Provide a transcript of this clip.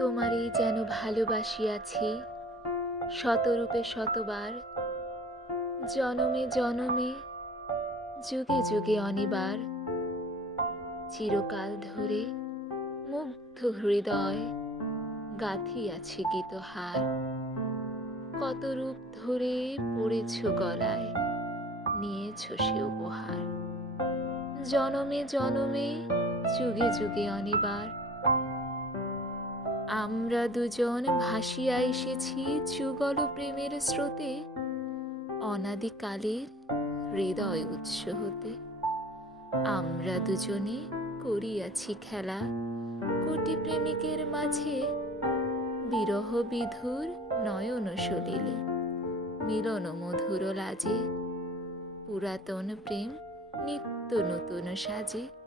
তোমারই যেন ভালোবাসিয়াছি শতরূপে শতবার, জনমে জনমে যুগে যুগে অনিবার। চিরকাল ধরে মুগ্ধ হৃদয় গাঁথিয়াছি গীতহার। কত রূপ ধরে পড়েছ গলায়, নিয়েছ সে উপহার। জনমে জনমে যুগে যুগে অনিবার। আমরা দুজন ভাসিয়া এসেছি যুগল প্রেমের স্রোতে, অনাদিকালের হৃদয় উৎস হতে। আমরা দুজনে করিয়াছি খেলা কোটি প্রেমিকের মাঝে, বিরহ বিধুর নয়ন সলিলে মিলন মধুর লাজে। পুরাতন প্রেম নিত্য নতুন সাজে।